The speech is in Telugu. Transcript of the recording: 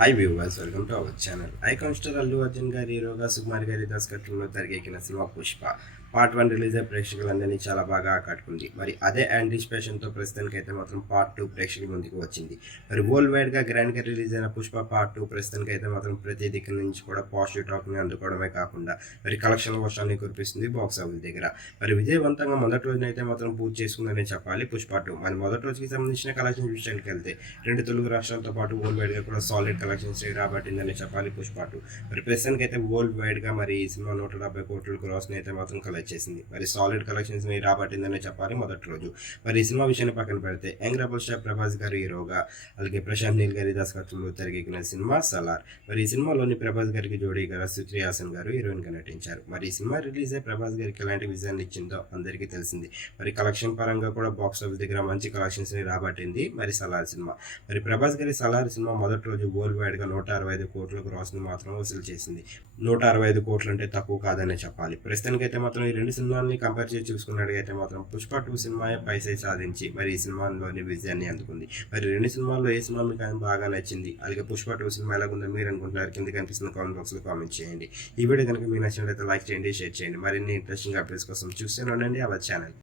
Hi viewers, welcome to our channel. Icon star Allu Arjun గారి హీరోగా సుకుమార్ గారి దర్శకత్వంలో తెరకెక్కిన సినిమా పుష్ప పార్ట్ 1 రిలీజ్ అయ్యే ప్రేక్షకులందరినీ చాలా బాగా ఆకట్టుకుంది. మరి అదే యాంటిసిపేషన్తో ప్రస్తుతానికైతే మాత్రం పార్ట్ 2 ప్రేక్షకుల ముందుకు వచ్చింది. మరి వరల్డ్ వైడ్గా గ్రాండ్గా రిలీజ్ అయిన పుష్ప పార్ట్ 2 ప్రస్తుతానికైతే మాత్రం ప్రతి దిక్కు నుంచి కూడా పాజిటివ్ టాక్ని అందుకోవడమే కాకుండా మరి కలెక్షన్ల వర్షాన్ని కురిపిస్తుంది బాక్స్ ఆఫీస్ దగ్గర. మరి విజయవంతంగా మొదటి రోజున అయితే మాత్రం పూర్తి చేసుకుందని చెప్పాలి పుష్ప 2. మరి మొదటి రోజుకి సంబంధించిన కలెక్షన్ విషయానికి వెళ్తే 2 తెలుగు రాష్ట్రాలతో పాటు వరల్డ్ వైడ్గా కూడా సాలిడ్ కలెక్షన్స్ రాబట్టిందని చెప్పాలి పుష్ప 2. మరి ప్రస్తుతానికి అయితే వరల్డ్ వైడ్గా మరి ఈ సినిమా 170 కోట్ల క్రాస్ని అయితే మాత్రం కలెక్ట్ చేసింది. మరి సాలిడ్ కలెక్షన్స్ని రాబట్టిందని చెప్పాలి మొదటి రోజు. మరి ఈ సినిమా విషయాన్ని పక్కన పెడితే యంగ్ రెబల్ స్టార్ ప్రభాస్ గారు హీరోగా, అలాగే ప్రశాంత్ నీల్ గారి దర్శకత్వంలో తెరకెక్కిన సినిమా సలార్. మరి ఈ సినిమాలోని ప్రభాస్ గారికి జోడీగా శృతి హాసన్ గారు హీరోయిన్గా నటించారు. మరి ఈ సినిమా రిలీజ్ అయ్యి ప్రభాస్ గారికి ఎలాంటి విజయాన్ని ఇచ్చిందో అందరికీ తెలిసింది. మరి కలెక్షన్ పరంగా కూడా బాక్స్ ఆఫీస్ దగ్గర మంచి కలెక్షన్స్ని రాబట్టింది మరి సలార్ సినిమా. మరి ప్రభాస్ గారి సలార్ సినిమా మొదటి రోజు వరల్డ్ వైడ్గా 165 కోట్ల క్రాస్ని మాత్రం వసూలు చేసింది. 165 కోట్లు అంటే తక్కువ కాదనే చెప్పాలి. ప్రస్తుతానికైతే మాత్రం ఈ రెండు సినిమాల్ని కంపేర్ చేసి చూసుకున్నట్టుగైతే మాత్రం పుష్ప 2 సినిమా పైసే సాధించి మరి ఈ సినిమాలోని విజయాన్ని అందుకుంది. మరి రెండు సినిమాల్లో ఏ సినిమా మీకు బాగా నచ్చింది, అలాగే పుష్ప 2 సినిమా ఎలాగుందో మీరు అనుకుంటున్నారు కింద కనిపిస్తున్న కామెంట్ బాక్స్లో కామెంట్ చేయండి. ఈ వీడియో కనుక మీకు నచ్చినట్లయితే లైక్ చేయండి, షేర్ చేయండి. మరిన్ని ఇంట్రెస్టింగ్ అప్డేట్స్ కోసం చూస్తూనే ఉండండి అవర్ ఛానల్.